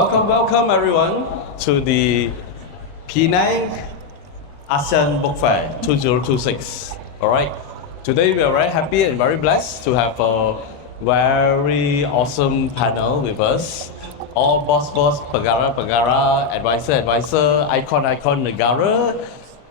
Welcome everyone to the Penang ASEAN Book Fair 2026. Alright, today we are very happy and very blessed to have a very awesome panel with us. All boss, pegara, advisor, icon negara.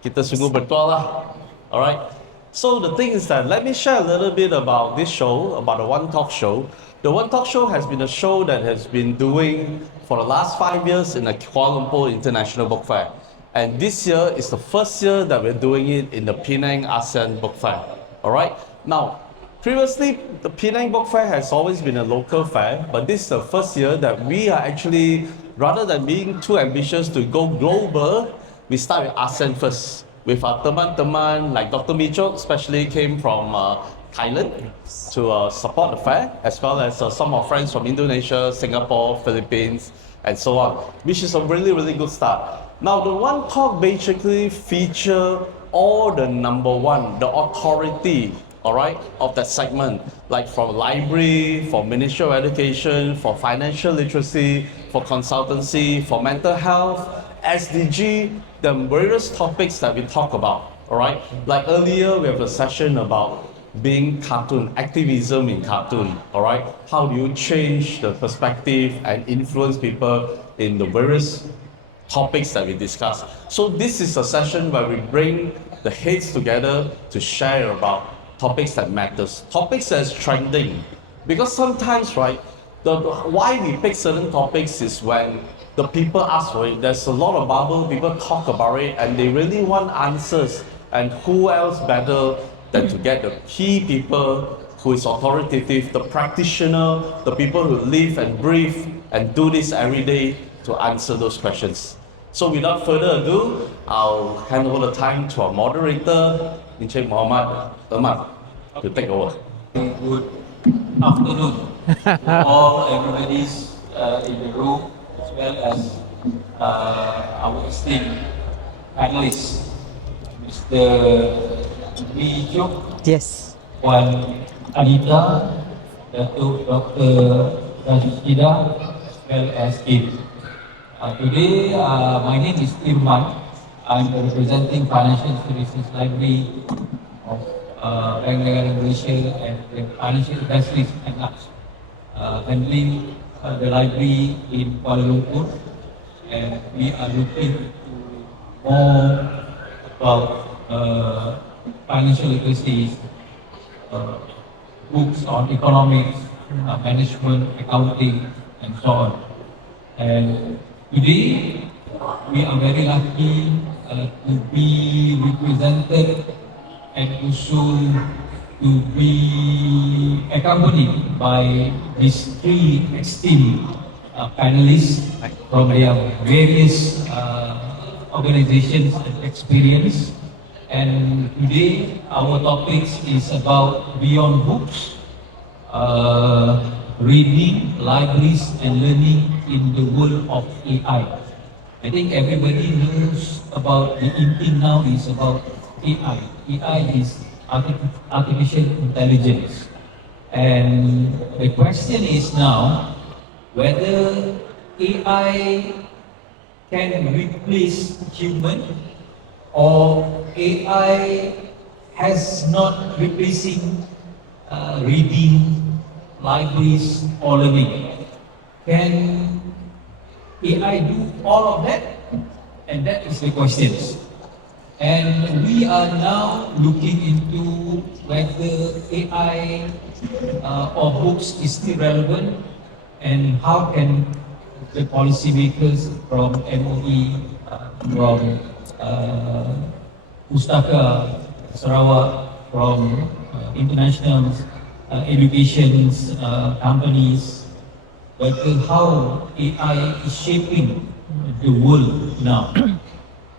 Kita sungguh betul lah. Alright, so the thing is that let me share a little bit about this show, about the One Talk Show. The One Talk Show has been a show that has been doing for the last 5 years in the Kuala Lumpur International Book Fair. And this year is the first year that we're doing it in the Penang ASEAN Book Fair. Alright? Now, previously, the Penang Book Fair has always been a local fair, but this is the first year that we are actually, rather than being too ambitious to go global, we start with ASEAN first. With our teman-teman, like Dr. Mitchell, especially came from Thailand to support the fair, as well as some of our friends from Indonesia, Singapore, Philippines, and so on, which is a really good start. Now, the One Talk basically feature all the number one, the authority, all right, of that segment, like from library, for Ministry of Education, for financial literacy, for consultancy, for mental health, SDG, the various topics that we talk about, all right? Like earlier, we have a session about being cartoon, activism in cartoon, all right? How do you change the perspective and influence people in the various topics that we discuss? So this is a session where we bring the heads together to share about topics that matters, topics that's trending. Because sometimes, right, why we pick certain topics is when the people ask for it. There's a lot of bubble, people talk about it, and they really want answers. And who else better than to get the key people who is authoritative, the practitioner, the people who live and breathe and do this every day to answer those questions. So without further ado, I'll hand over the time to our moderator, Encik Muhammad Ahmad, to take over. Good afternoon to all everybody's in the room, as well as our esteemed panelists, Mr. Bijok, Yes. Puan Anita, Datuk Dr. Rajida, as well as Kim. Today, my name is Irman. I'm representing Financial Services Library of Bank Negara Malaysia and the Financial Industries at large, handling the library in Kuala Lumpur, and we are looking to more about financial literacy, books on economics, management, accounting, and so on. And today, we are very lucky to be represented and also to be accompanied by these three esteemed panelists from their various organizations and experience. And today our topics is about beyond books, reading, libraries and learning in the world of AI. I think everybody knows about the in thing now is about AI. AI is artificial intelligence. And the question is now whether AI can replace human, or AI has not replacing reading, libraries or learning. Can AI do all of that? And that is the question. And we are now looking into whether AI or books is still relevant, and how can the policymakers from MOE, from Pustaka Sarawak, from international education companies, whether how AI is shaping the world now.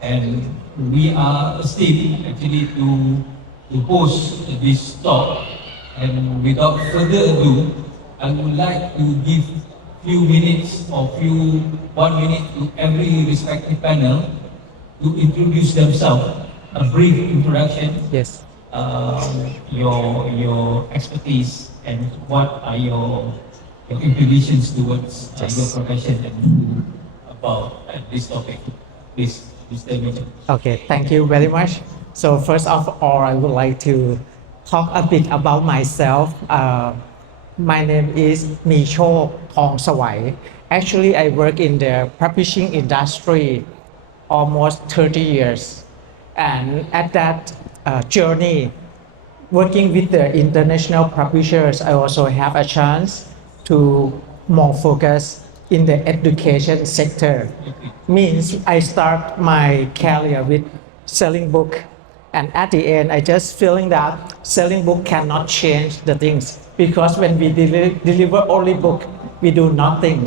And we are esteemed actually to host this talk. And without further ado, I would like to give few minutes or 1 minute to every respective panel to introduce themselves, a brief introduction. Yes. Your expertise and what are your your implications towards your profession and about this topic. Please, Mr. Major. Okay, thank you very much. So first of all, I would like to talk a bit about myself. My name is Micho Thong Sawai. Actually, I work in the publishing industry almost 30 years. And at that journey, working with the international publishers, I also have a chance to more focus in the education sector. Means I start my career with selling book, and at the end, I just feeling that selling book cannot change the things because when we deliver only book, we do nothing.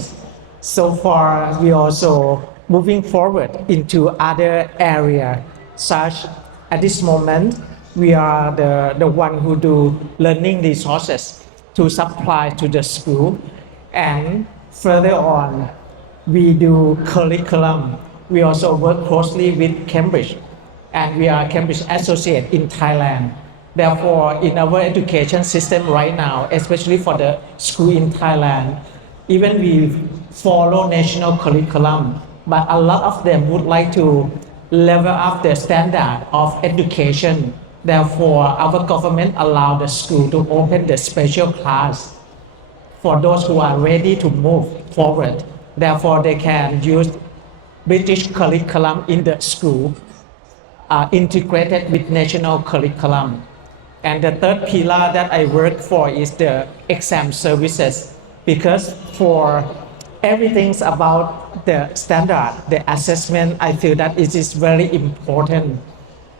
So far, we also moving forward into other area, such at this moment, we are the one who do learning resources to supply to the school. And further on, we do curriculum. We also work closely with Cambridge, and we are Cambridge Associate in Thailand. Therefore, in our education system right now, especially for the school in Thailand, even we follow national curriculum, but a lot of them would like to level up the standard of education. Therefore, our government allow the school to open the special class for those who are ready to move forward. Therefore, they can use British curriculum in the school, integrated with national curriculum. And the third pillar that I work for is the exam services, because for everything's about the standard, the assessment, I feel that it is very important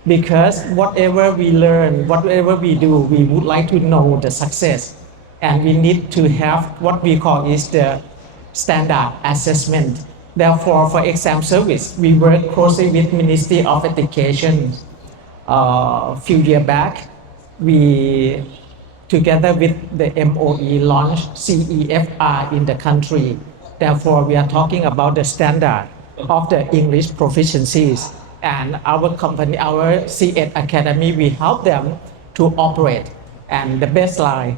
because whatever we learn, whatever we do, we would like to know the success, and we need to have what we call is the standard assessment. Therefore, for exam service, we work closely with Ministry of Education. A few years back, we together with the MOE launched CEFR in the country. Therefore, we are talking about the standard of the English proficiencies. And our company, our C8 Academy, we help them to operate. And the baseline,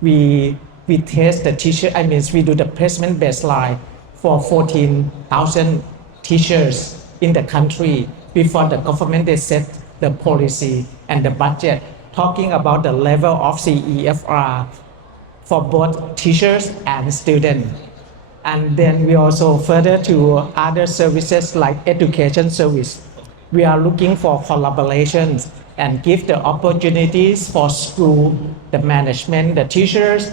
we test the teacher, we do the placement baseline for 14,000 teachers in the country before the government they set the policy and the budget, talking about the level of CEFR for both teachers and students. And then we also further to other services like education service. We are looking for collaborations and give the opportunities for school, the management, the teachers,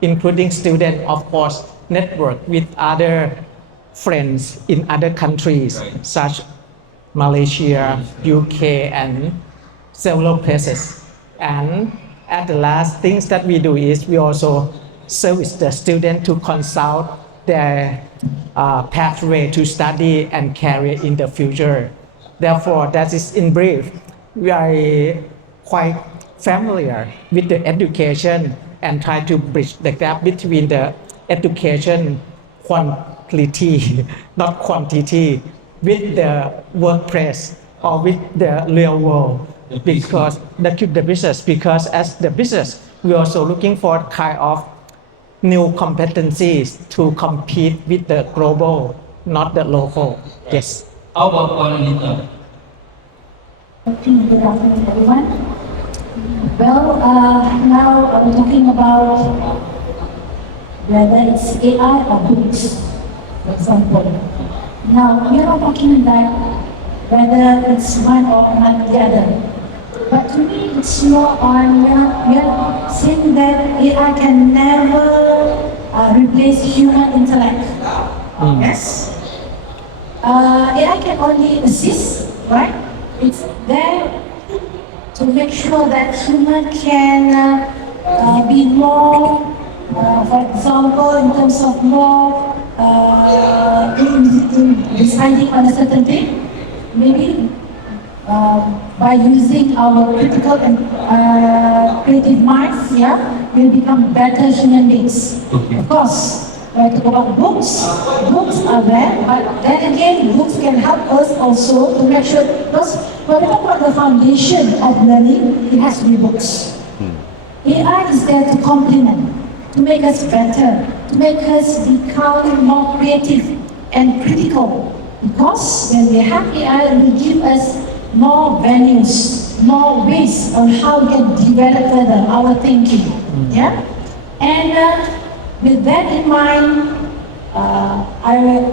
including students, of course, network with other friends in other countries, such Malaysia, UK, and several places. And at the last things that we do is we also service the student to consult their pathway to study and career in the future. Therefore, that is in brief, we are quite familiar with the education and try to bridge the gap between the education quality, not quantity, with the workplace or with the real world. Because the business, because as the business, we're also looking for kind of new competencies to compete with the global, not the local. Yes. How about Juanita? Good afternoon, everyone. Well, now we're talking about whether it's AI or books, for example. Now, we are not talking like whether it's one or not the other. But to me, it's more on, we are saying that AI can never replace human intellect. Yes? AI can only assist, right? It's there to make sure that human can be more, for example, in terms of more in deciding on a certain thing, maybe by using our critical and creative minds, we'll become better human beings. Of course, when I talk about books, books are there, but then again, books can help us also to make sure, because when we talk about the foundation of learning, it has to be books. AI is there to complement, to make us better, to make us become more creative and critical. Because when we have AI, it will give us more venues, more ways on how we can develop further our thinking. Yeah? And with that in mind, I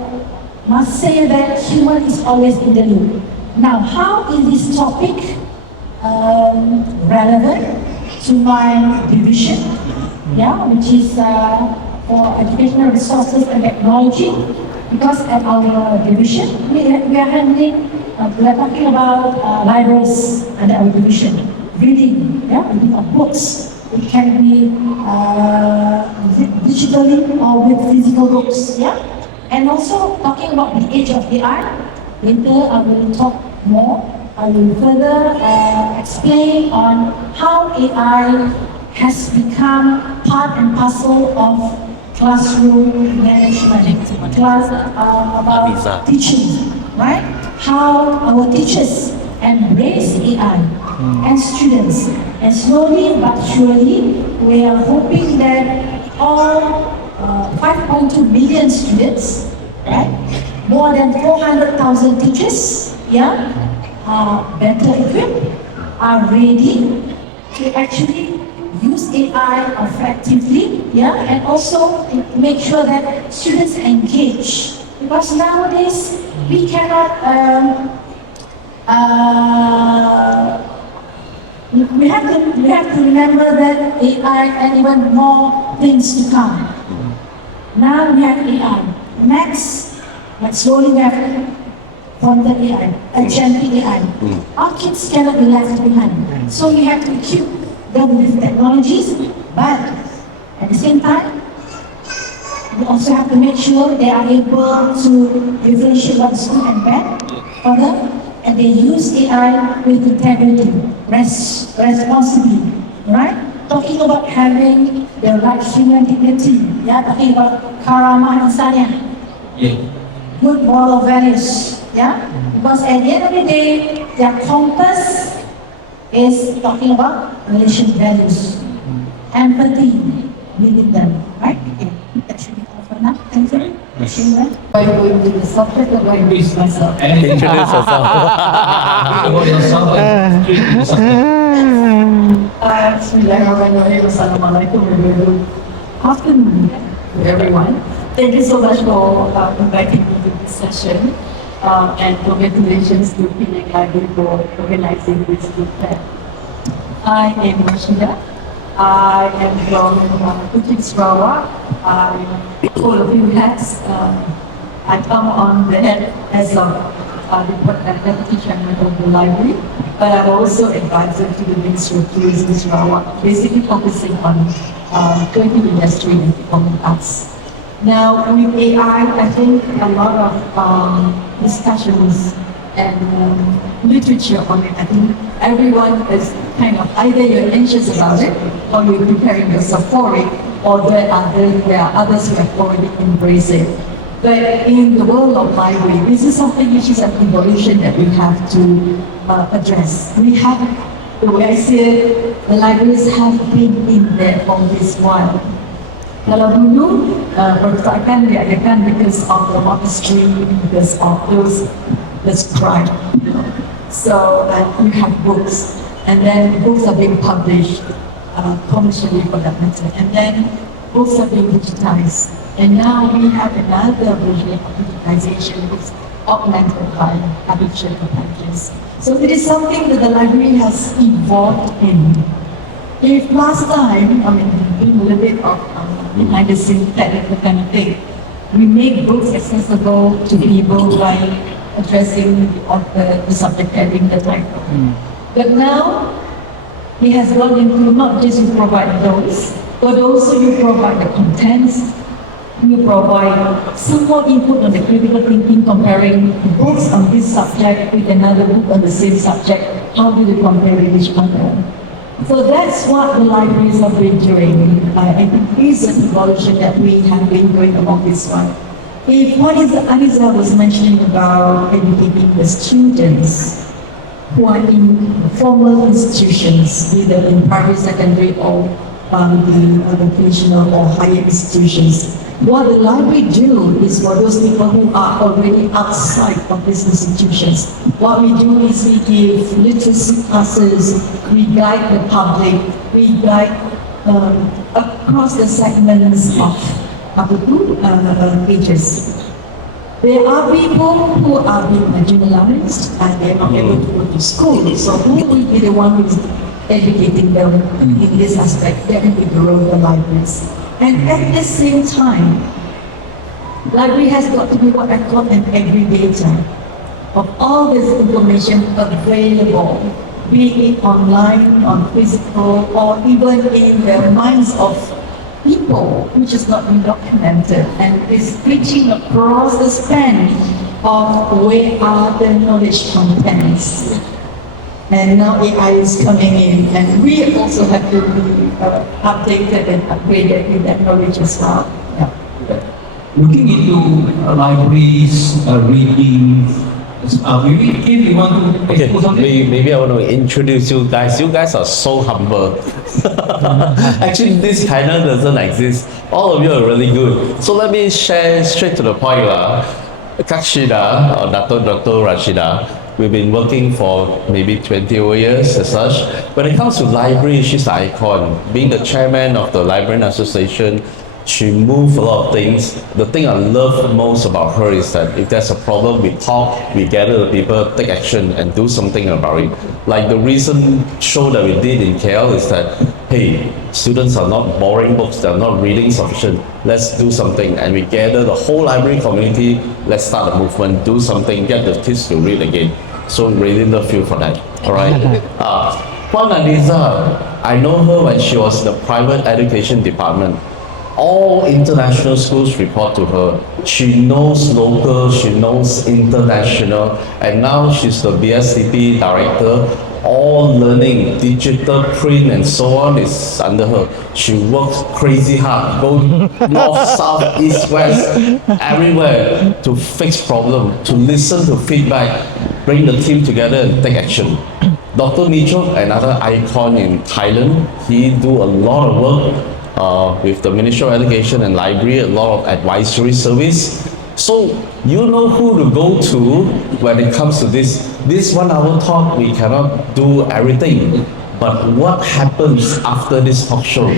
must say that human is always in the loop. Now, how is this topic relevant to my division, yeah, which is for educational resources and technology? Because at our division, we are handling, we are talking about libraries under our division, reading, yeah, reading of books. It can be digitally or with physical books, yeah. And also talking about the age of AI. Later, I will talk more. I will further explain on how AI has become part and parcel of classroom management, about teaching, right? How our teachers embrace AI and students. And slowly but surely, we are hoping that all 5.2 million students, right? More than 400,000 teachers, yeah, are better equipped, are ready to actually use AI effectively, yeah, and also make sure that students engage. Because nowadays we cannot, we have to remember that AI and even more things to come. Now we have AI. Next, but slowly we have quantum AI, agentic AI. Our kids cannot be left behind. So we have to equip them with technologies, but at the same time, we also have to make sure they are able to differentiate what is good and bad for them, and they use AI with integrity, responsibly, right? Talking about having the right human dignity, yeah, talking about karamah insania, good moral values, yeah? Because at the end of the day, their compass is talking about relation values, empathy within them, right? Okay, that should be all for now. Thank you. By going to the subject, I'm going to introduce myself. Introduce yourself. About yourself and straight to the subject. Bismillahirrahmanirrahim. Assalamualaikum warahmatullahi wabarakatuh. Afternoon to everyone. Thank you so much for inviting me to this session. And congratulations to PENANG Library for organizing this good fair. I am Rashida. I am from Kuching, Sarawak. All of you hats. I come on the head as a deputy chairman of the library, but I'm also advisor to the Ministry of Tourism Sarawak, basically focusing on creative industry and performing arts. Now, with AI, I think a lot of discussions and literature on it. I think everyone is kind of either you're anxious about it or you're preparing yourself for it, or there are others who have already embraced it. But in the world of library, this is something which is an evolution that we have to address. We have, the way I see it, the libraries have been in there for this while. Kalau dulu perpustakaan diadakan because of the monastery, because of the scribe, you know. So we have books, and then books are being published commercially for that matter, and then books are being digitized. And now we have another version of digitization which is augmented by artificial intelligence. So it is something that the library has evolved in. If last time, I mean, doing a little bit of behind the scenes technical kind of thing, we make books accessible to people by addressing the author, the subject heading, the title. But now, it has gone into not just you provide those, but also you provide the contents, you provide some more input on the critical thinking, comparing books on this subject with another book on the same subject. How do you compare with each other? So that's what the libraries have been doing. I think this is an evolution that we have been doing along this one. If what Aniza was mentioning about educating the students who are in formal institutions, either in primary, secondary, or the vocational or higher institutions. What the library do is for those people who are already outside of these institutions. What we do is we give literacy classes, we guide the public, we guide across the segments of ages. There are people who are being marginalized and they're not able to go to school. So who will be the one who is educating them in this aspect? That will be the role of the libraries. And at the same time, library has got to be what I call an aggregator of all this information available, be it online, on physical, or even in the minds of people, which is not been documented and is reaching across the span of where are the knowledge contents. And now AI is coming in, and we also have to be updated and upgraded with that knowledge as well. Yeah. Looking into libraries, reading, maybe if you want to Okay, expose something. maybe I want to introduce you guys. You guys are so humble. Actually, this panel doesn't exist. All of you are really good. So let me share straight to the point. Kak Shida, or Dr. Rashida, we've been working for maybe 20 over years as such. When it comes to library, she's an icon. Being the chairman of the Librarian Association, she moves a lot of things. The thing I love most about her is that if there's a problem, we talk, we gather the people, take action and do something about it. Like the recent show that we did in KL is that, hey, students are not borrowing books, they're not reading sufficient, let's do something. And we gather the whole library community, let's start a movement, do something, get the kids to read again. So really love you for that, all right? Puan Adiza, I know her when she was in the private education department. All international schools report to her. She knows local, she knows international, and now she's the BSCP director. All learning, digital, print, and so on is under her. She works crazy hard, go north, south, east, west, everywhere to fix problem, to listen to feedback, bring the team together and take action. Dr. Nichok, another icon in Thailand, he do a lot of work with the Ministry of Education and Library, a lot of advisory service. So you know who to go to when it comes to this. This 1 hour talk, we cannot do everything. But what happens after this talk show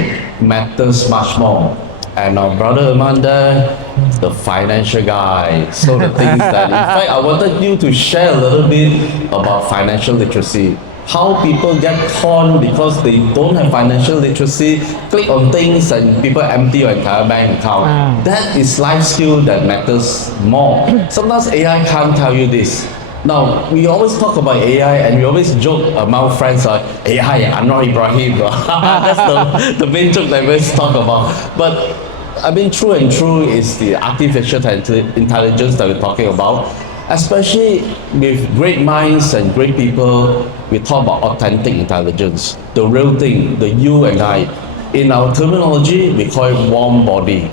matters much more. And our brother Amanda, the financial guy. So the things that, in fact, I wanted you to share a little bit about financial literacy. How people get conned because they don't have financial literacy, click on things and people empty your entire bank account. That is life skill that matters more. Sometimes AI can't tell you this. Now, we always talk about AI and we always joke among friends like, AI, Anwar Ibrahim. That's the main joke that we always talk about. But I mean, true and true is the artificial intelligence that we're talking about. Especially with great minds and great people, we talk about authentic intelligence, the real thing, the you and I. In our terminology, we call it warm body.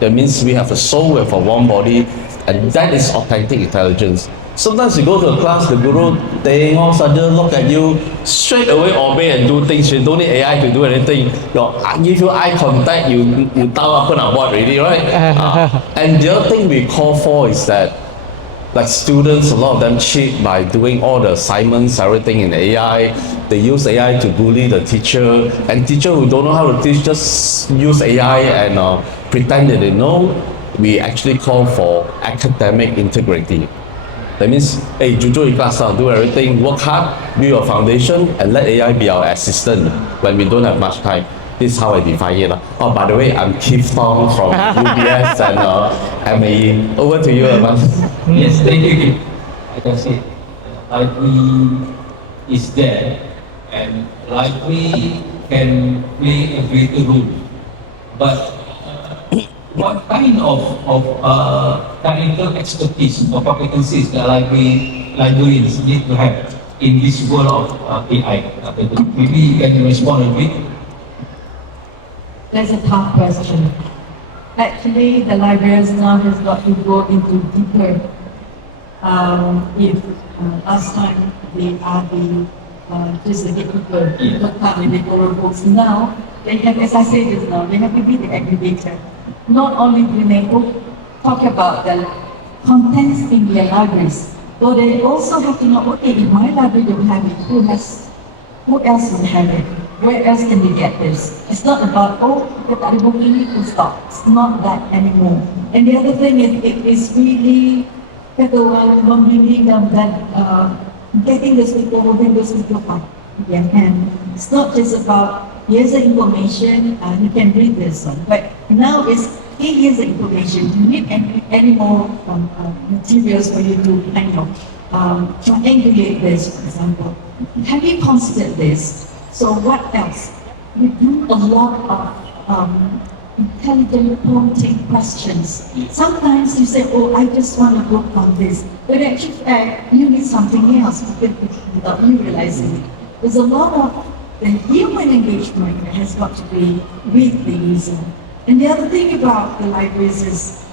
That means we have a soul, we have a warm body, and that is authentic intelligence. Sometimes you go to a class, the guru tengok saja, look at you, straight away obey and do things. You don't need AI to do anything. I give you eye contact, you tahu apa nak buat already, right? And the other thing we call for is that, like students, a lot of them cheat by doing all the assignments, everything in AI. They use AI to bully the teacher, and teacher who don't know how to teach just use AI and pretend that they know. We actually call for academic integrity. That means, hey, jujur in class, do everything, work hard, build your foundation, and let AI be our assistant when we don't have much time. This is how I define it. Oh, by the way, I'm Keith Tong from UBS and MAE. Over to you, Evan. Yes, thank you, Kim. Like I said, library is there, and library can play a greater role. But what kind of technical expertise or competencies the librarians need to have in this world of AI? Maybe you can respond a bit. That's a tough question. Actually, the librarians now has got to go into deeper. If last time they are the just the gatekeeper. People come and they borrow books. Now, they have, as I said just now, they have to be the aggregator. Not only do they talk about the contents in their libraries, but they also have to know, okay, in my library don't have it, who else will have it? Where else can we get this? It's not about, oh, kita tak ada buku ini, full stop. It's not that anymore. And the other thing is, it is really, kata orang, membimbing them that getting those people, holding those people up. Yeah, and it's not just about, here's the information, you can read this one. But now it's, here's the information. Do you need any more materials for you to kind of triangulate this, for example? Have you considered this? So what else? We do a lot of intelligent prompting questions. Sometimes you say, oh, I just want to book on this. But actually, you need something else without you realizing it. There's a lot of the human engagement that has got to be with the user. And the other thing about the libraries is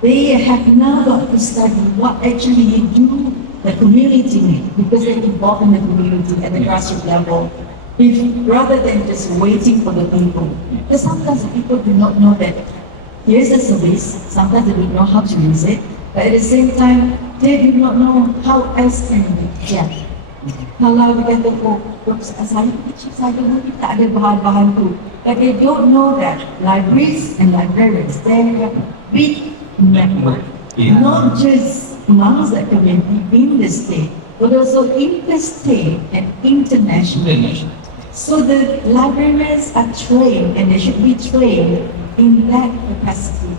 they have now got to study what actually you do the community need, because they're involved in the community at the grassroots level, rather than just waiting for the people. Because sometimes the people do not know that here's the service, sometimes they don't know how to use it, but at the same time, they do not know how else can they get. Kalau dia kata, oh, saya kecil saja, mungkin tak ada bahan-bahan tu. But they don't know that libraries and librarians, they have a big network, not just amongst the community in the state, but also interstate and international. So the librarians are trained, and they should be trained in that capacity,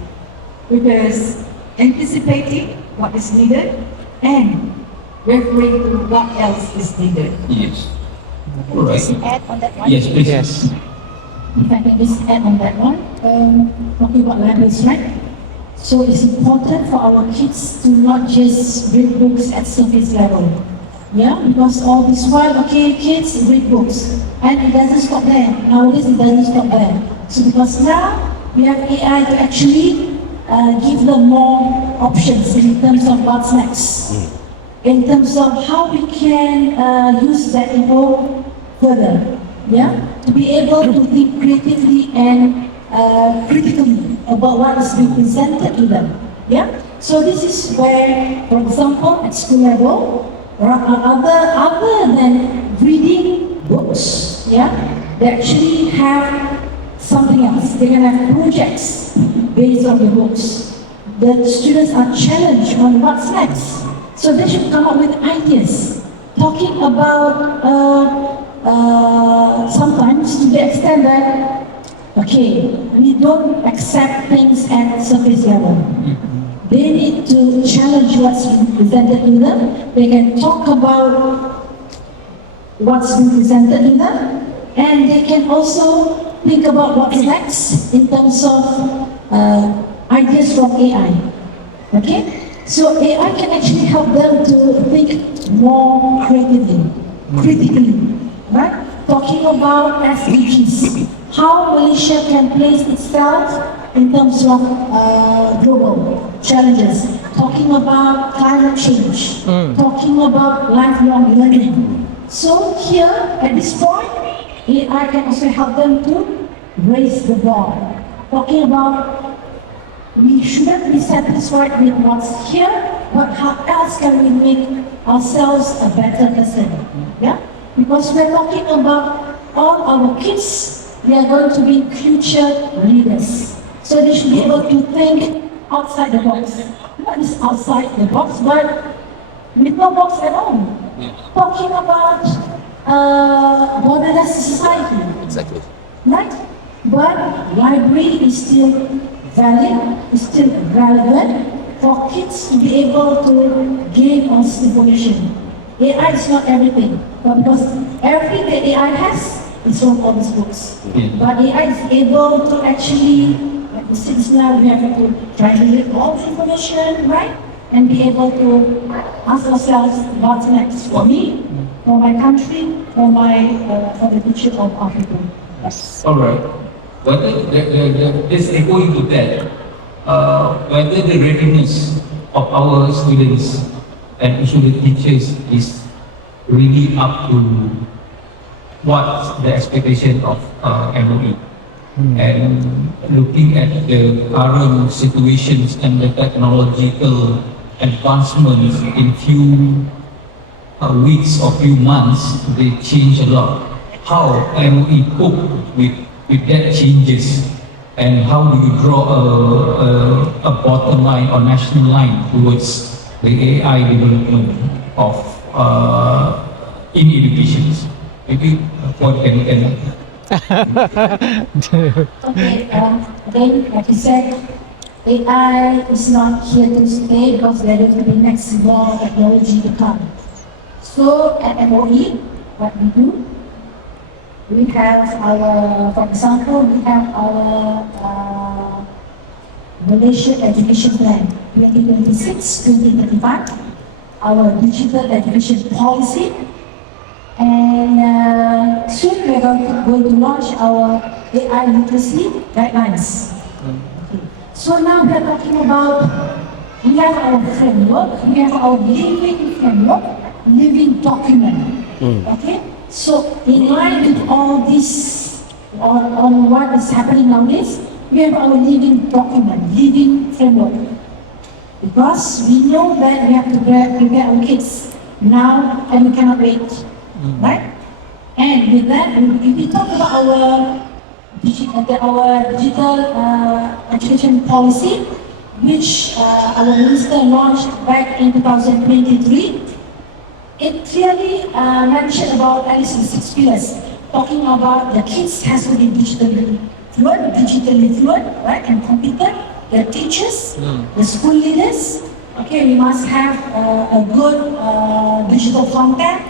because anticipating what is needed and referring to what else is needed. Yes. Can I just add on that one? Yes, please. Yes. If I can just add on that one, talking about libraries, right? So it's important for our kids to not just read books at surface level. Yeah, because all this while, okay, kids read books, and it doesn't stop there. Nowadays, it doesn't stop there. So because now we have AI to actually give them more options in terms of what's next, in terms of how we can use that info further. Yeah, to be able to think creatively and critically about what is being presented to them. Yeah, so this is where, for example, at school level, other than reading books, yeah, they actually have something else. They can have projects based on the books. The students are challenged on what's next, so they should come up with ideas, talking about sometimes to the extent that, okay, we don't accept things at surface level. They need to challenge what's being presented to them. They can talk about what's being presented to them, and they can also think about what's next in terms of ideas from AI. Okay? So AI can actually help them to think more creatively, critically, right? Talking about SDGs, how Malaysia can place itself in terms of global challenges, talking about climate change, talking about lifelong learning. So here, at this point, AI can also help them to raise the bar, talking about we shouldn't be satisfied with what's here, but how else can we make ourselves a better person? Yeah? Because we're talking about all our kids, they are going to be future leaders. So they should be able to think outside the box. Not just outside the box, but with no box at all. Talking about borderless society. Exactly. Right? But library is still valid, is still relevant for kids to be able to gain all this information. AI is not everything, but because everything that AI has is from all these books. But AI is able to actually, since now we have to try to get all the information, right? And be able to ask ourselves what's next for me, for my country, for the future of our people. Yes. All right. Whether this echoing to that, whether the readiness of our students and especially teachers is really up to what the expectation of MOE. And looking at the current situations and the technological advancements in few weeks or few months, they change a lot. How MOE cope with that changes, and how do you draw a bottom line or national line towards the AI development of in education? Maybe what can Okay, again, like you said, AI is not here to stay because there will be next more technology to come. So at MOE, what we do, we have our, for example, we have our Malaysia Education Plan 2026-2035, our digital education policy, and soon we are going to launch our AI literacy guidelines. Okay. So now we are talking about, we have our framework, we have our living framework, living document. Okay? So in line with all this, on what is happening nowadays, we have our living document, living framework. Because we know that we have to prepare our kids now and we cannot wait. Right? And with that, if we talk about our digital education policy, which our minister launched back in 2023, it clearly mentioned about at least 6 pillars, talking about the kids has to be digitally fluent, right, and competent. The teachers, the school leaders, okay, we must have a good digital content,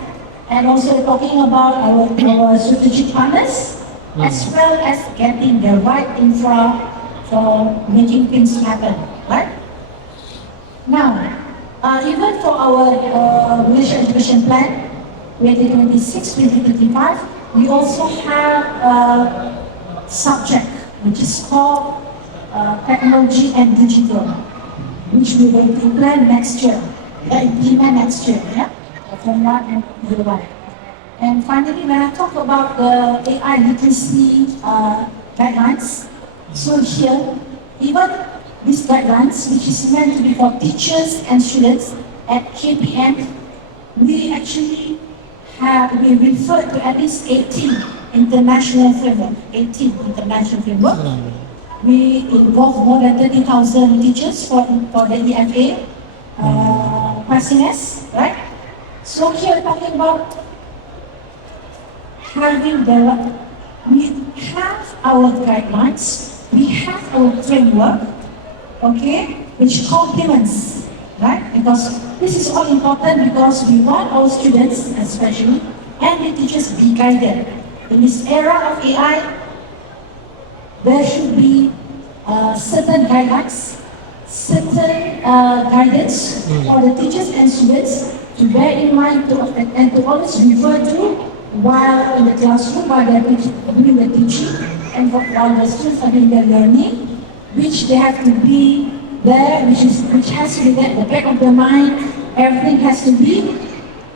and also talking about our strategic partners, as well as getting the right infra for making things happen, right? Now, even for our Malaysia Education Plan 2026-2035, we also have a subject which is called technology and digital, which we will implement next year, yeah? From 1 and 1. And finally, when I talk about the AI literacy guidelines, so here, even these guidelines, which is meant to be for teachers and students at KPM, we actually we refer to at least 18 international framework. We involve more than 30,000 teachers for the EFA questionnaires, right? So here we're talking about we have our guidelines, we have our framework, okay, which complements, right? Because this is all important because we want our students, especially, and the teachers be guided. In this era of AI, there should be certain guidelines, certain guidance for the teachers and students to bear in mind and to always refer to while in the classroom, while they're doing the teaching, and while the students are doing their learning, which they have to be there, which has to be there at the back of their mind. Everything has to be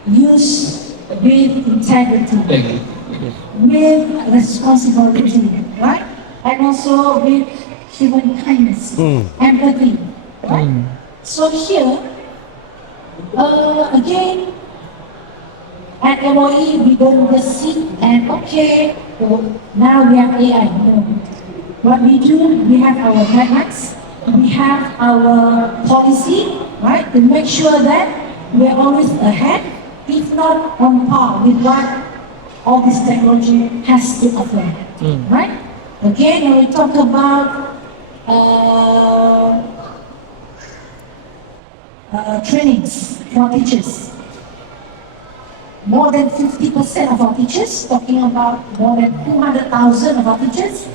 used with integrity, with responsibility, right? And also with human kindness, empathy, right? So here, again, at MOE, we don't just sit and, okay, now we have AI. No. What we do, we have our guidelines, we have our policy, right, to make sure that we're always ahead, if not on par with what all this technology has to offer, right? Again, when we talk about trainings for teachers, more than 50% of our teachers, talking about more than 200,000 of our teachers,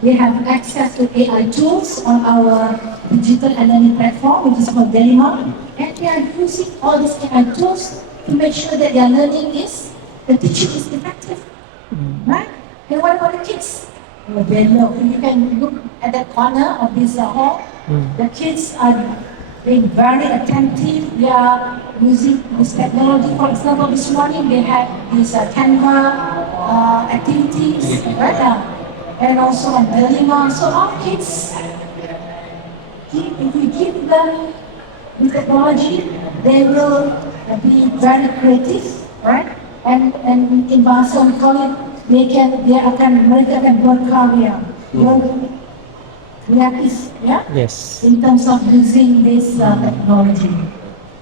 they have access to AI tools on our digital learning platform, which is called Delima, and they are using all these AI tools to make sure that their learning the teaching is effective, right? And what about the kids? They know. You can look at that corner of this hall. The kids are being very attentive. They are using this technology. For example, this morning they had these Canva activities, right now, and also on Delima. So our kids, if we give them the technology, they will be very creative, right? And in bahasa we call it, mereka akan berkarya, kreatif, ya? Yes. In terms of using this technology.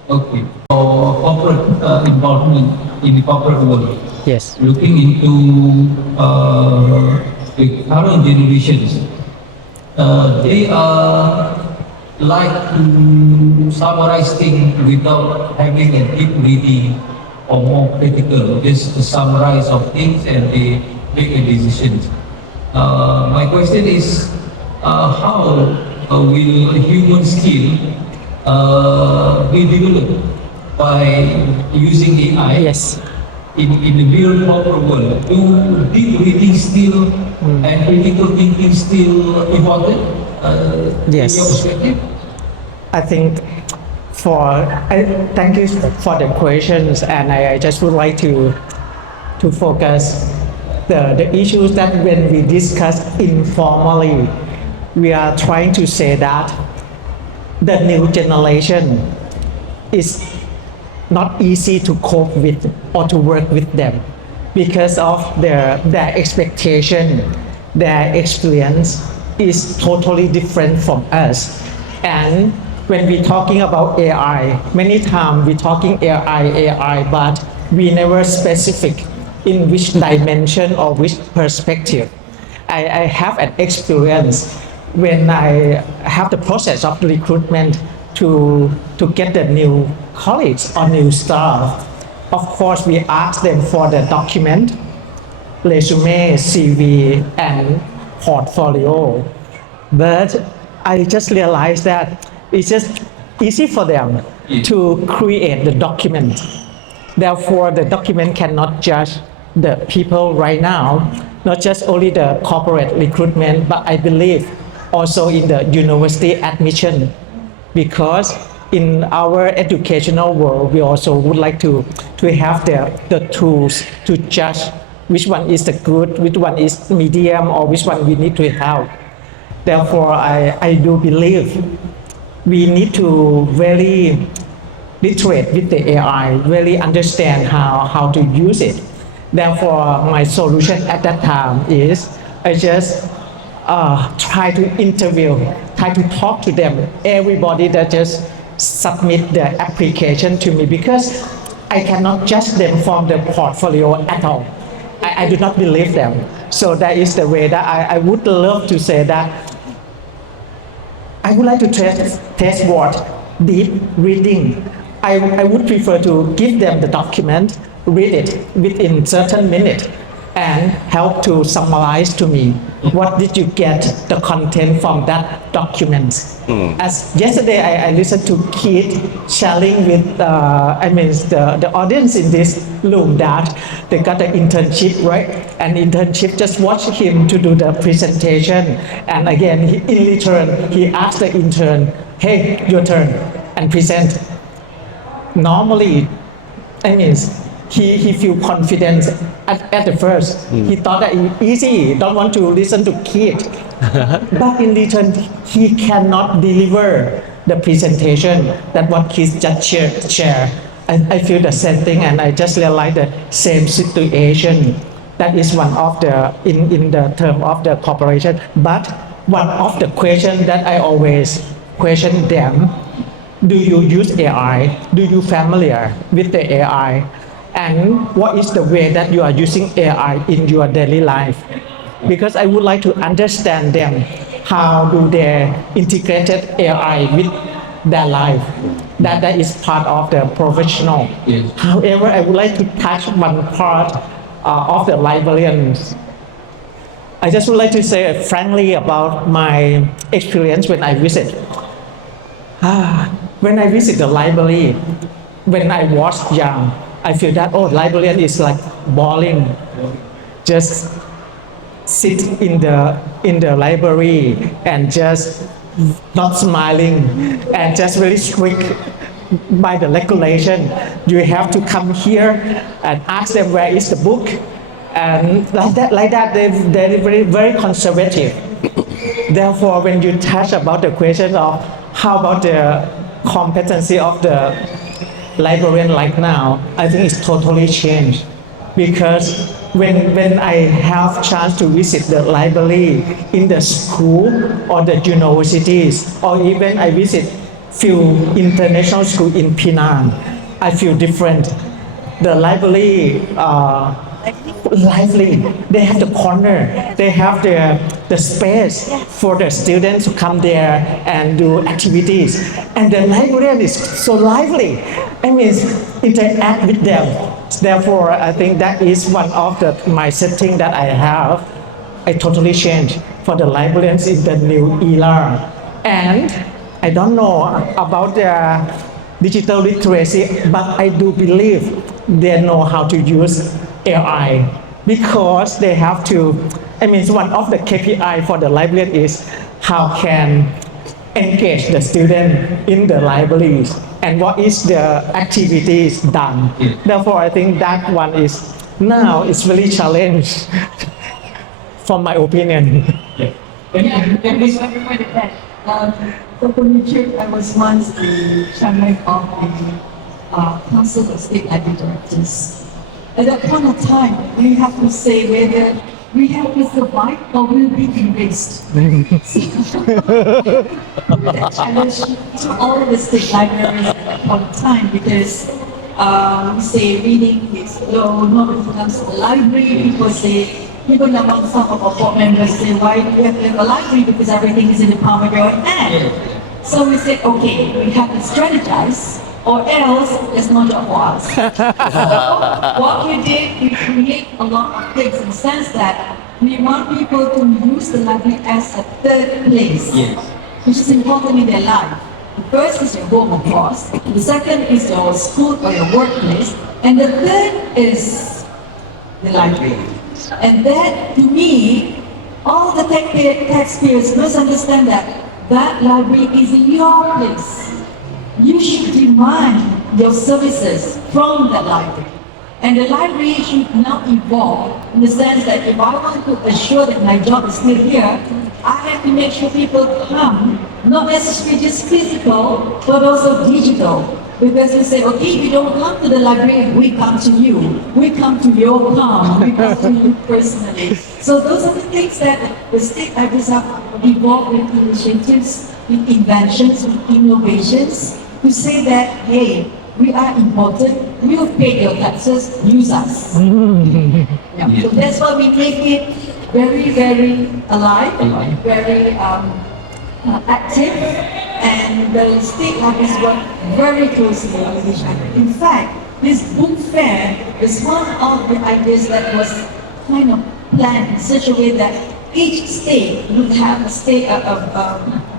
Okay. For corporate involvement in the corporate world, Yes. looking into the current generations, they are like to summarize things without having a deep reading or more critical, just a summarize of things and they make a decision. My question is, how will human skill be developed by using AI? Yes. In the real corporate world, do deep reading still and critical thinking still important? Yes. In your perspective? I think thank you for the questions, and I just would like to focus the issues that when we discuss informally, we are trying to say that the new generation is not easy to cope with or to work with them because of their expectation, their experience is totally different from us. And when we're talking about AI, many times we're talking AI, but we never specific in which dimension or which perspective. I have an experience when I have the process of recruitment to get the new colleagues or new staff. Of course, we ask them for the document, resume, CV, and portfolio. But I just realized that it's just easy for them to create the document. Therefore, the document cannot judge the people right now, not just only the corporate recruitment, but I believe also in the university admission, because in our educational world, we also would like to have the tools to judge which one is the good, which one is medium, or which one we need to help. Therefore, I do believe we need to very literate with the AI, really understand how to use it. Therefore, my solution at that time is I just try to interview, try to talk to them, everybody that just submit the application to me, because I cannot judge them from the portfolio at all. I do not believe them. So that is the way that I would love to say that I would like to test what deep reading. I would prefer to give them the document, read it within certain minutes, and help to summarize to me what did you get the content from that document. As yesterday I listened to Keith sharing with the audience in this room that they got an internship, right? And internship just watched him to do the presentation, and again in return he asked the intern, hey, your turn and present. Normally, he feel confident at the first. He thought that easy, don't want to listen to kids. But in return, he cannot deliver the presentation that what kids just share. I feel the same thing, and I just realized the same situation. That is one of the in the term of the corporation. But one of the questions that I always question them: do you use AI? Do you familiar with the AI? And what is the way that you are using AI in your daily life? Because I would like to understand them. How do they integrated AI with their life? That is part of the professional. Yes. However, I would like to touch one part of the librarians. I just would like to say frankly about my experience when I visit. When I visit the library, when I was young, I feel that librarian is like boring. Just sit in the library and just not smiling and just very strict by the regulation. You have to come here and ask them where is the book, and like that they're very conservative. Therefore, when you touch about the question of how about the competency of the librarian like now, I think it's totally changed. Because when I have chance to visit the library in the school or the universities, or even I visit few international school in Penang, I feel different. The library lively. They have the corner. They have the space for the students to come there and do activities. And the librarian is so lively. I mean, interact with them. Therefore, I think that is one of my setting that I have. I totally changed for the librarians in the new era. And I don't know about the digital literacy, but I do believe they know how to use AI, because they have to. I mean, one of the KPI for the librarian is how can engage the student in the libraries and what is the activities done. Therefore, I think that one is now it's really challenged from my opinion. So for me, I was once the chairman of the Council of State Library Directors. At that point of time, we have to say whether we have to survive or we'll be erased. That challenge to all the state libraries at that point of time, because we say reading is low, nobody comes to the library. People say, even among some of our board members say, why do we have to have a library? Because everything is in the palm of your hand. So we said, okay, we have to strategize, or else there's no job for us. So what we did, we create a lot of things in the sense that we want people to use the library as a third place, which is important in their life. The first is your home, of course. The second is your school or your workplace. And the third is the library. And that, to me, all the taxpayers must understand that that library is your place. You should demand your services from the library. And the library should now evolve in the sense that if I want to assure that my job is still here, I have to make sure people come, not necessarily just physical, but also digital. Because we say, okay, if you don't come to the library, we come to you. We come to your palm. We come to you personally. So those are the things that the state libraries have evolved with initiatives, with inventions, with innovations, to say that, hey, we are important, you've paid your taxes, use us. So that's why we make it very, very alive, very active, and the state libraries work very closely with each other. In fact, this book fair is one of the ideas that was kind of planned in such a way that each state would have a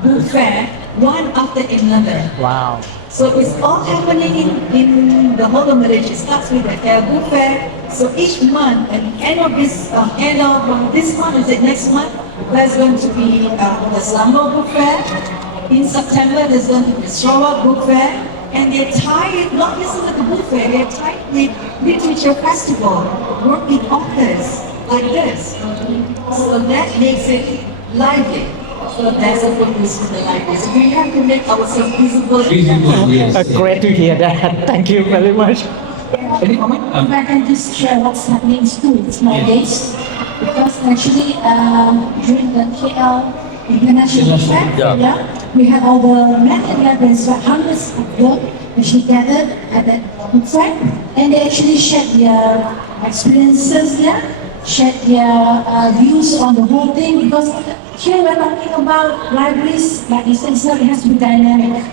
book fair, one after another. Wow. So it's all happening in the whole of Malaysia. It starts with the book fair. So each month, at the end of this month, is it next month? There's going to be the Selangor Book Fair. In September, there's going to be the Sarawak Book Fair. And they're tied, not just with the book fair, they're tied with literature festival, working authors like this. So that makes it lively. So that's a focus for the libraries. We have to make ourselves visible. Great to hear that. Thank you very much. Any comment? If I can just share what's happening in schools nowadays, because actually during the KL International Fair, we have all the men and libraries, hundreds of them actually gathered at that book fair, and they actually shared their experiences there, shared their views on the whole thing, because here we're talking about libraries, like you said, it has to be dynamic.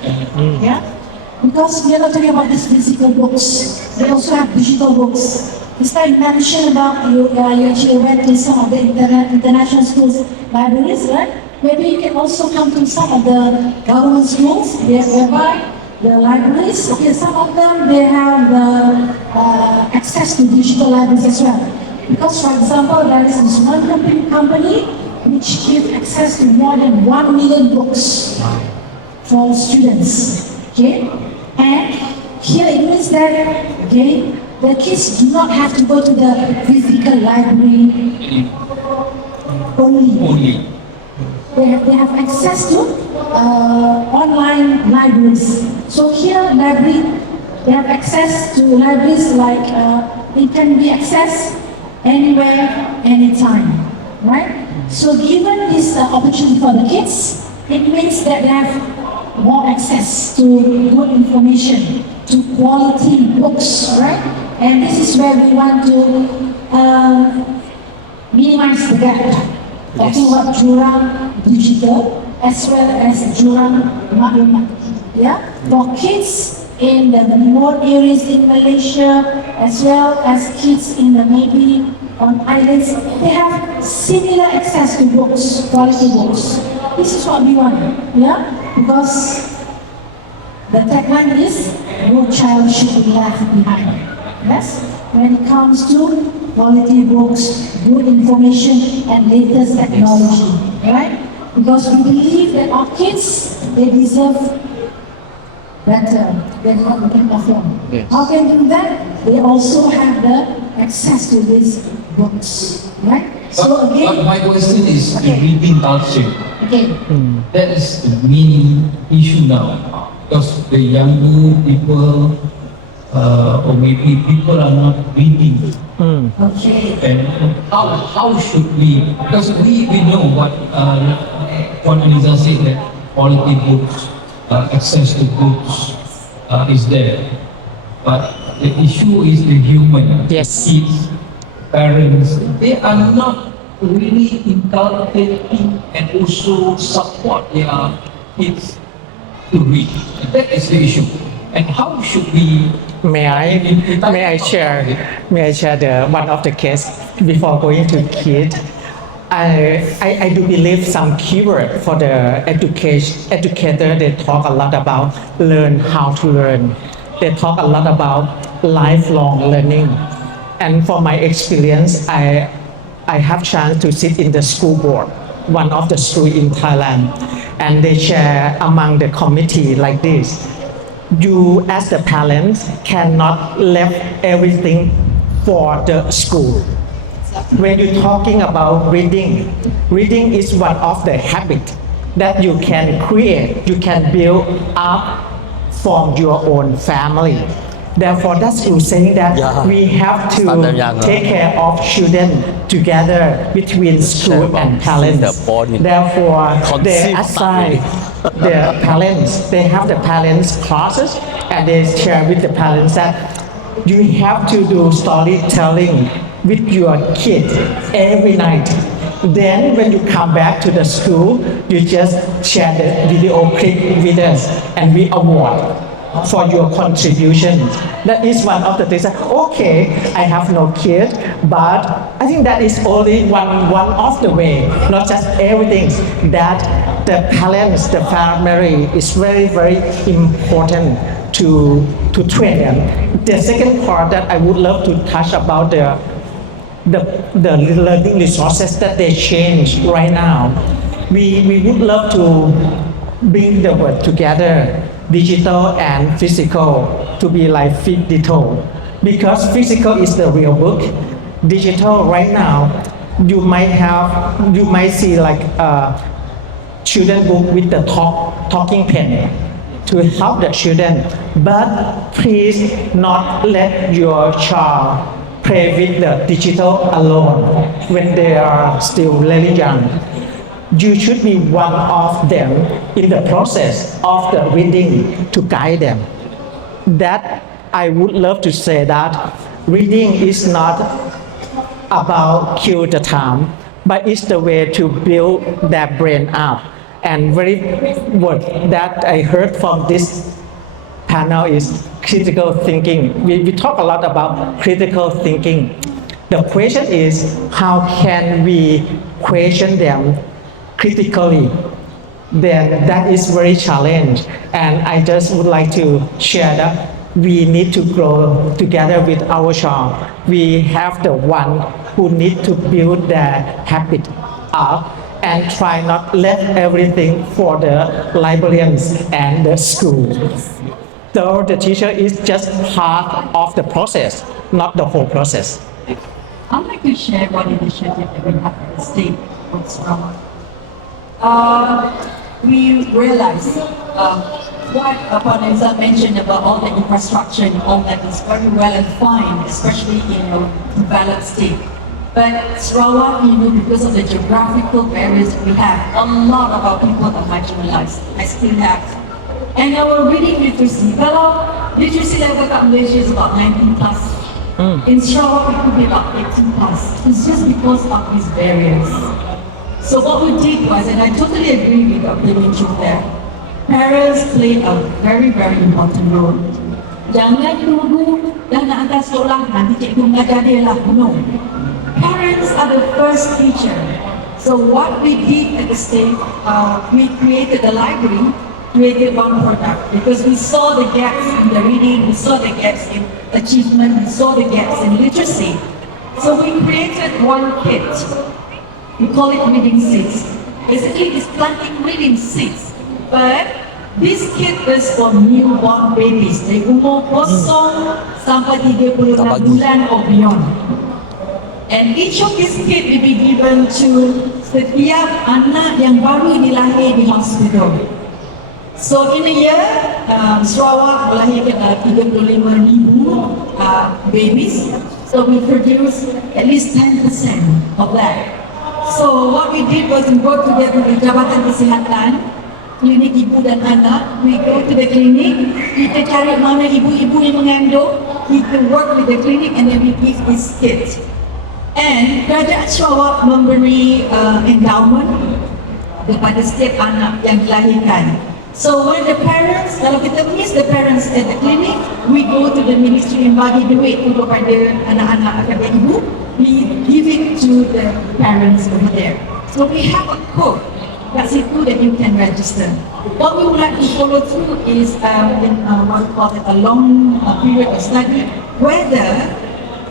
Because we are not talking about these physical books, they also have digital books. This time you mentioned about you actually went to some of the international schools libraries, right? Maybe you can also come to some of the government schools, whereby the libraries, okay, some of them, they have access to digital libraries as well. Because for example, there is this one company which she gives access to more than 1 million books for students. Okay, and here it means that okay, the kids do not have to go to the physical library only. They have access to online libraries. So here, they have access to libraries like it can be accessed anywhere, anytime, right? So given this opportunity for the kids, it means that they have more access to good information, to quality books, right? And this is where we want to minimize the gap. Talking about jurang digital as well as jurang maklumat. Yeah, for kids in the remote areas in Malaysia as well as kids in the maybe on islands, they have similar access to books, quality books. This is what we want, yeah, because the tagline is no child should be left behind. Yes, when it comes to quality books, good information, and latest technology, right? Because we believe that our kids, they deserve better than what we can offer. Yes. How can we do that? They also have the access to these books, right? So But again, my question is the Okay. reading culture. okay, That is the main issue now. Because the younger people, or maybe people are not reading. okay. And how should we, because we know what Anissa said, that quality books, access to books is there. But the issue is the human, Yes. kids, parents, they are not really inculcating and also support their kids to read. That is the issue. And how should we May I share the one of the case before going to kid. I do believe some keyword for the educator. They talk a lot about learn how to learn. They talk a lot about lifelong learning. And for my experience, I have chance to sit in the school board, one of the school in Thailand, and they share among the committee like this. You as the parents cannot left everything for the school. When you're talking about reading, reading is one of the habit that you can create, you can build up from your own family. Therefore, that's you saying that we have to take care of children together between school and parents. Therefore, they assign the parents, they have the parents classes and they share with the parents that you have to do storytelling with your kid every night. Then when you come back to the school, you just share the video clip with us and we award for your contribution. That is one of the things that, okay, I have no kid, but I think that is only one of the way, not just everything, that the parents, the family is very, very important to train them. The second part that I would love to touch about the learning resources that they change right now. We would love to bring the word together, digital and physical, to be like digital, because physical is the real book. Digital right now, you might see like a children book with the talking pen to help the children, but please not let your child play with the digital alone when they are still very young. You should be one of them in the process of the reading to guide them. That I would love to say that reading is not about kill the time, but it's the way to build their brain up. And very word that I heard from this panel is critical thinking. We talk a lot about critical thinking. The question is, how can we question them critically? Then that is very challenging. And I just would like to share that we need to grow together with our child. We have the one who need to build their habit up, and try not let everything for the librarians and the school. So the teacher is just part of the process, not the whole process. I'd like to share one initiative that we have at the state of Sarawak. We realized what Paneza mentioned about all the infrastructure and all that is very well and fine, especially in a developed state. But Sarawak, because of the geographical barriers that we have, a lot of our people are marginalized. I still have. And our reading literacy, kalau literacy level kat Malaysia is about 19 plus. In Sarawak, it could be about 18 plus. It's just because of these barriers. So what we did was, and I totally agree with Dr. Mitchell there, parents play a very, very important role. Jangan tunggu dah nak hantar sekolah, nanti cikgu mengajar dia lah. No. Parents are the first teacher. So what we did at the state, we created a library, created one product, because we saw the gaps in the reading, we saw the gaps in achievement, we saw the gaps in literacy. So we created one kit. We call it reading seeds. Basically, it's planting reading seeds. But this kit is for newborn babies. Dari umur 0 sampai 36 bulan or beyond. And each of these kit will be given to setiap anak yang baru dilahir di hospital. So in a year, Sarawak melahirkan 35,000 babies. So we produce at least 10% of that. So what we did was we worked together with Jabatan Kesihatan, klinik ibu dan anak. We go to the clinic, kita cari mana ibu-ibu yang mengandung, kita work with the clinic and then we give this kit. And Kerajaan Sarawak memberi endowment kepada setiap anak yang dilahirkan. So when the parents, kalau kita miss the parents at the clinic, we go to the ministry and bagi duit tu kepada anak-anak kepada ibu, we give it to the parents over there. So we have a code kat situ that you can register. What we would like to follow through is in what we call it a long period of study, whether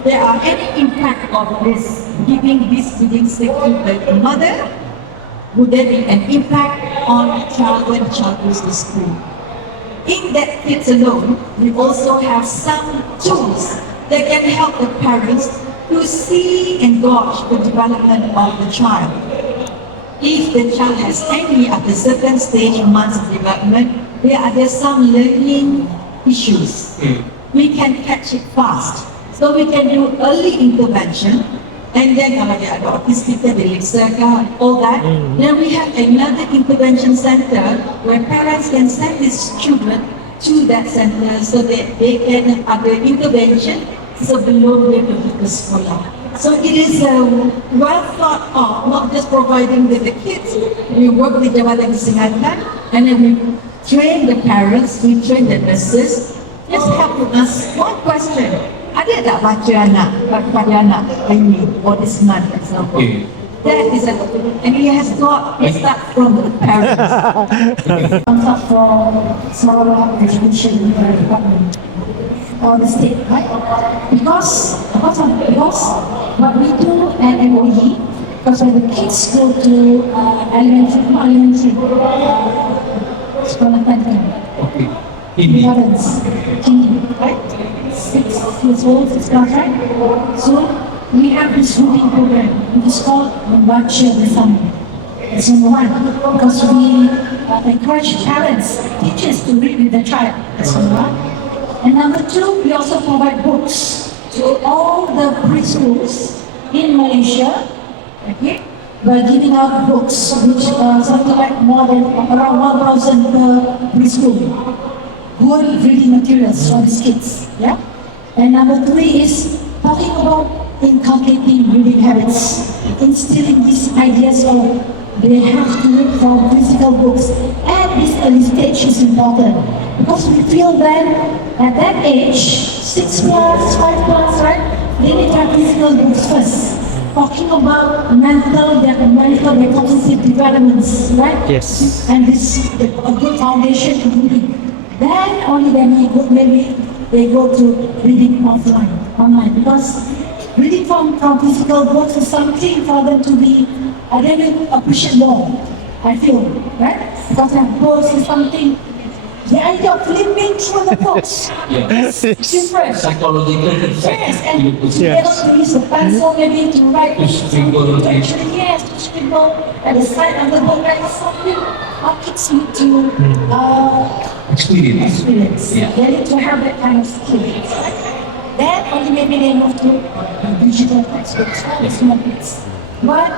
there are any impact of this, giving this reading stick to the mother. Would there be an impact on the child when the child goes to school? In that kit alone, we also have some tools that can help the parents to see and gauge the development of the child. If the child has any at a certain stage or months of development, there are some learning issues. We can catch it fast. So we can do early intervention. And then kalau dia ada autistic, dyslexia, all that, then we have another intervention center where parents can send these children to that center so that they can ada intervention sebelum dia pergi ke sekolah. So it is well thought of, not just providing the kids. We work with Jabatan Kesihatan and then we train the parents, we train the nurses. Just have to ask one question. Ada tak baca anak kepada anak ini for this month, for example? That is and he has got to start from the parents. Comes up from Sarawak Education Department or the state, right? Because what we do at MOE, because when the kids go to elementary sekolah tadi, parents, right? 6 years old, 6 months, right? So we have this reading program. It is called Membaca Bersama. That's number one, because we encourage parents, teachers to read with the child. That's number one. And number two, we also provide books to all the preschools in Malaysia. Okay, we're giving out books, which something like more than around 1,000 per preschool. Good reading materials for these kids. Yeah. And number three is talking about inculcating reading habits, instilling these ideas of they have to read from physical books. At this early stage is important because we feel that at that age, 6 plus, 5 plus, right? They need to have physical books first. Talking about their cognitive developments, right? Yes. And this a good foundation to reading. Then only maybe they go to reading online because reading from physical books is something for them to be they will appreciate more, I feel, right? Because that books is something, the idea of living through the books is different. Psychological effect. Yes, and to be Yes. able to use the pencil maybe to write To scribble, to actually, yes, to scribble at the side of the book, that is something our kids need to Experience. experience. Yeah. They need to have that kind of skill. Then only maybe they move to digital textbooks for the small kids. But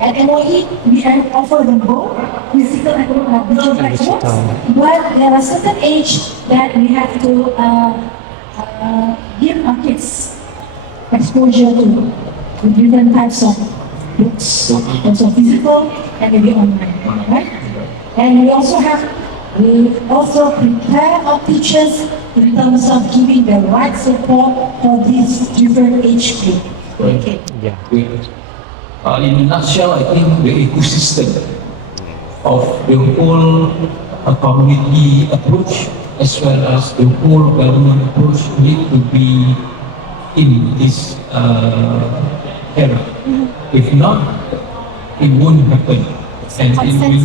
at MOE, we can offer them both physical and digital textbooks. But there are certain age that we have to give our kids exposure to different types of books, also physical and maybe online, right? And we also prepare our teachers in terms of giving the right support for these different age group. Okay. Yeah. In a nutshell, I think the ecosystem of the whole community approach as well as the whole government approach need to be in this era. If not, it won't happen. And it will,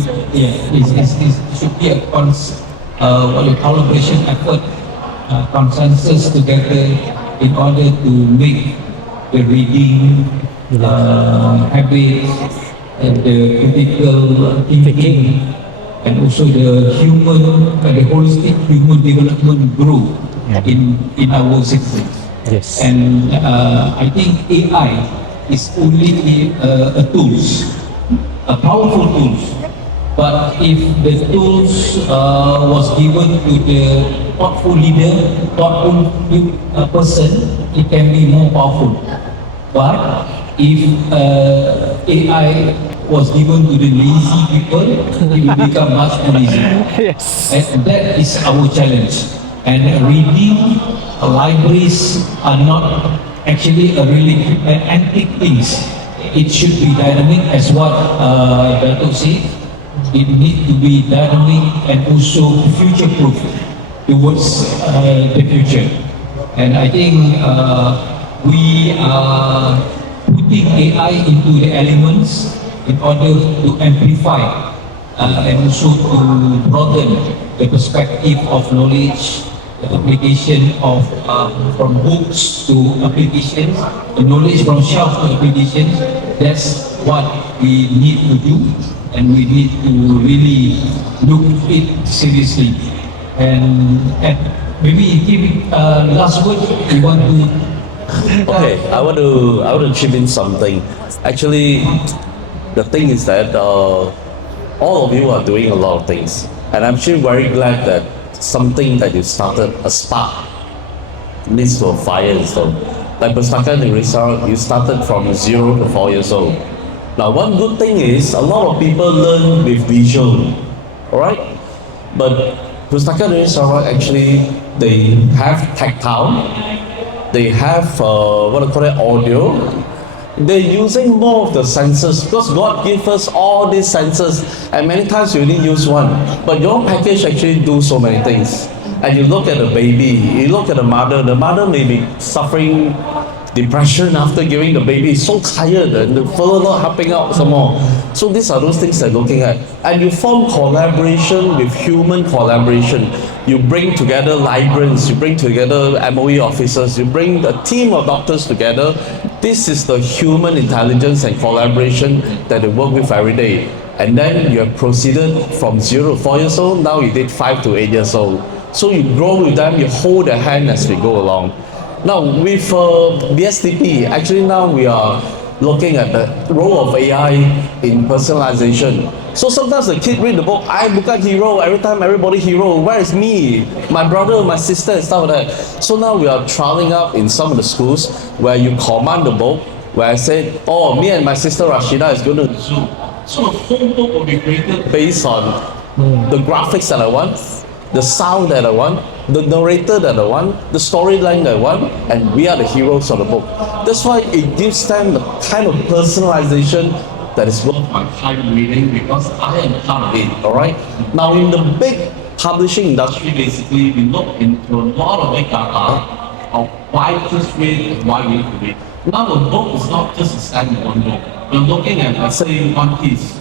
it should be a collaboration effort, consensus together in order to make the reading habits and the critical thinking and also the the holistic human development grow in our citizens. Yes. And I think AI is only a tools, a powerful tools. But if the tools was given to the thoughtful leader, thoughtful person, it can be more powerful. But if AI was given to the lazy people, it will become much more lazy. Yes. And that is our challenge. And reading libraries are not actually an antique things. It should be dynamic, as what Dato said. It needs to be dynamic and also future-proof towards the future. And I think we are putting AI into the elements in order to amplify and also to broaden the perspective of knowledge, the application of from books to applications, the knowledge from shelf to applications. That's what we need to do, and we need to really look it seriously. And maybe give last word. You want to? Okay, I want to chip in something. Actually, the thing is that all of you are doing a lot of things, and I'm actually very glad that something that you started, a spark, leads to a fire and so. Like Pustaka Negeri, you started from 0 to 4 years old. Now, one good thing is a lot of people learn with visual, all right? But Pustaka Negeri actually they have tactile. They have what I call it, audio. They're using more of the senses because God gave us all these senses, and many times you only use one. But your package actually do so many things. And you look at the baby, you look at the mother may be suffering depression after giving the baby, so tired, and the further not helping out some more. So these are those things they're looking at. And you form collaboration with human collaboration. You bring together librarians, you bring together MOE officers, you bring a team of doctors together. This is the human intelligence and collaboration that they work with every day. And then you have proceeded from 0 to 4 years old, now you did 5 to 8 years old. So you grow with them, you hold their hand as we go along. Now with BSTP, actually now we are looking at the role of AI in personalization. So sometimes the kid read the book, I bukan hero, every time everybody hero, where is me, my brother, my sister and stuff like that. So now we are trialing out in some of the schools where you command the book, where I said, oh, me and my sister Rashida is going to Zoom. So the whole book will be created based on the graphics that I want, the sound that I want, the narrator that I want, the storyline that I want, and we are the heroes of the book. That's why it gives them the kind of personalization that is worth my time reading, because I am part of it, alright? Now in the big publishing industry, basically we look into a lot of big data of why just read and why we need to read. Now a book is not just a standalone book. You're looking at, let's say, One Piece.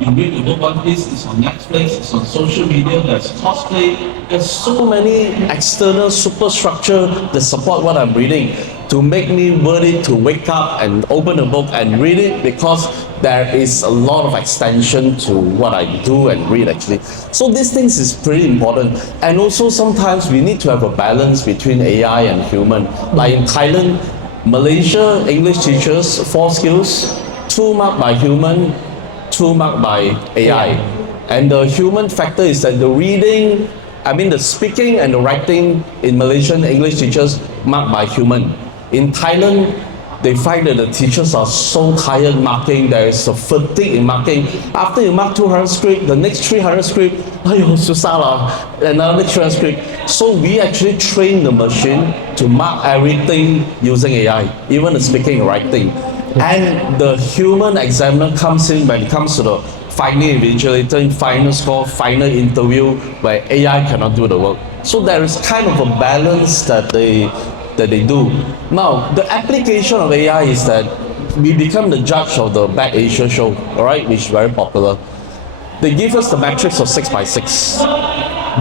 You read the book One Piece, it's on Netflix, it's on social media, there's cosplay, there's so many external superstructure that support what I'm reading to make me worthy to wake up and open a book and read it, because there is a lot of extension to what I do and read actually. So these things is pretty important. And also sometimes we need to have a balance between AI and human. Like in Thailand, Malaysia, English teachers, 4 skills, 2 marked by human, 2 marked by AI. And the human factor is that the reading, the speaking and the writing in Malaysian English teachers marked by human. In Thailand, they find that the teachers are so tired marking, there is a fatigue in marking. After you mark 200 script, the next 300 script, susah lah, another 300 script. So we actually train the machine to mark everything using AI, even the speaking and writing. And the human examiner comes in when it comes to the final invigilator, final score, final interview, where AI cannot do the work. So there is kind of a balance that they do. Now, the application of AI is that we become the judge of the Back Asia show, alright, which is very popular. They give us the matrix of 6x6.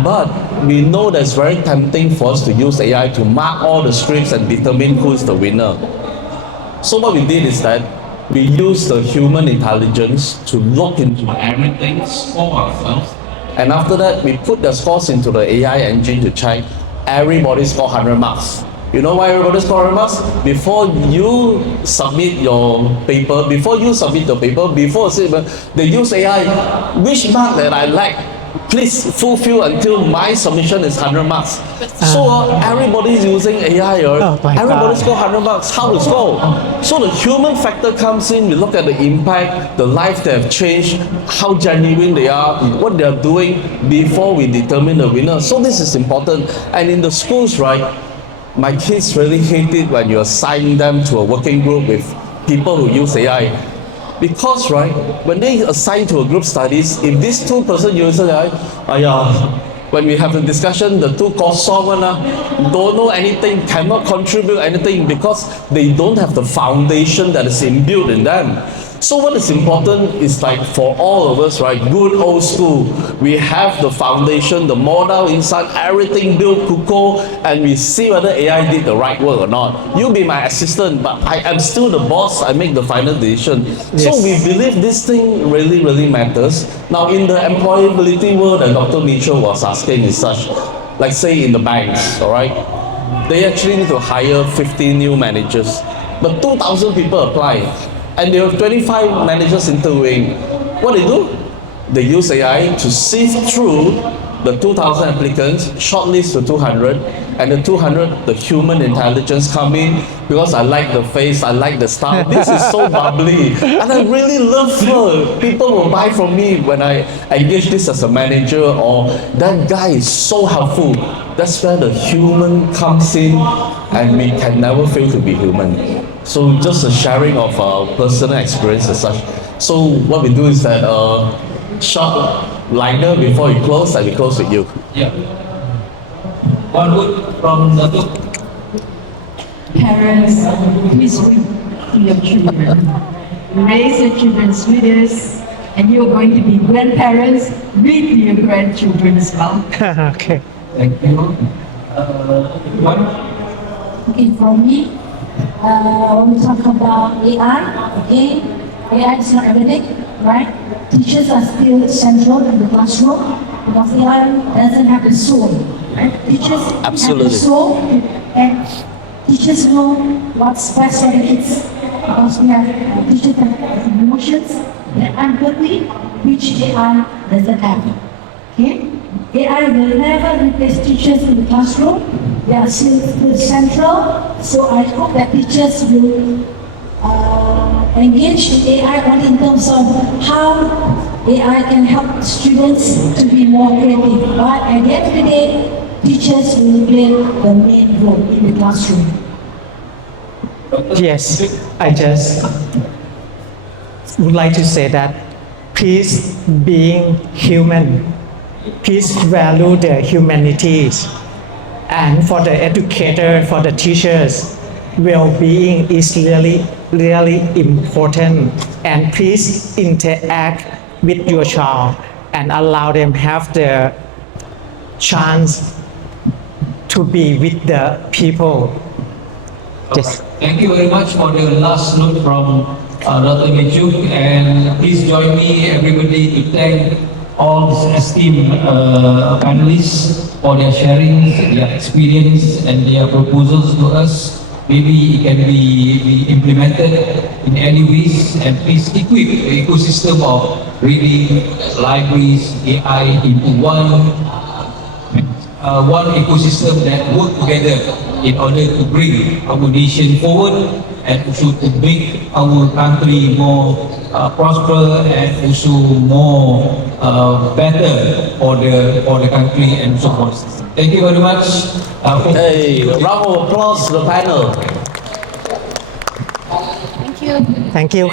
But we know that it's very tempting for us to use AI to mark all the scripts and determine who is the winner. So what we did is that we used the human intelligence to look into everything, score ourselves, and after that we put the scores into the AI engine to check everybody score 100 marks. You know why everybody score 100 marks? Before you submit your paper, before they use AI, which mark that I like, please fulfill until my submission is 100 marks. So everybody's using AI, everybody score 100 marks, how to score? So the human factor comes in, we look at the impact, the life they have changed, how genuine they are, what they are doing before we determine the winner. So this is important. And in the schools, right, my kids really hate it when you assign them to a working group with people who use AI. Because, right, when they assign to a group studies, if this 2 person uses AI, when we have the discussion, the 2 kosong don't know anything, cannot contribute anything because they don't have the foundation that is imbued in them. So what is important is like for all of us, right, good old school, we have the foundation, the model inside, everything built kuko, and we see whether AI did the right work or not. You be my assistant, but I am still the boss, I make the final decision. Yes. So we believe this thing really, really matters. Now in the employability world that Dr. Mitchell was asking is such, like say in the banks, alright, they actually need to hire 50 new managers, but 2,000 people apply. And there are 25 managers interviewing. What they do? They use AI to sift through the 2,000 applicants, shortlist to 200, and the 200, the human intelligence come in because I like the face, I like the style. This is so bubbly, and I really love her. People will buy from me when I engage this as a manager, or that guy is so helpful. That's where the human comes in, and we can never fail to be human. So just a sharing of personal experience as such. So what we do is that short liner before you close, and we close with you. Yeah. One word from the book. Parents, please read to your children. Raise your children's readers, and you're going to be grandparents. Read to your grandchildren as well. Okay. Thank you. One. Okay, for me, when we talk about AI, again, AI is not everything, right? Teachers are still central in the classroom because AI doesn't have the soul, right? Teachers have the soul, and teachers know what's best for the kids because we have teachers that have emotions and empathy, which AI doesn't have. Okay? AI will never replace teachers in the classroom. They are still central. So I hope that teachers will engage in AI only in terms of how AI can help students to be more creative. But at the end of the day, teachers will play the main role in the classroom. Yes, I just would like to say that please being human, please value the humanities. And for the educator, for the teachers, well-being is really really important. And please interact with your child and allow them have the chance to be with the people. Yes. Thank you very much for the last note from Dr. Mechuk, and please join me, everybody, to thank all these esteemed panelists for their sharing, their experience, and their proposals to us. Maybe it can be implemented in any ways, and please equip the ecosystem of reading, libraries, AI into one ecosystem that work together in order to bring our nation forward and also to make our country more prosperous and also more better for the country and so forth. Thank you very much. Hey, round of applause to the panel. Thank you. Thank you.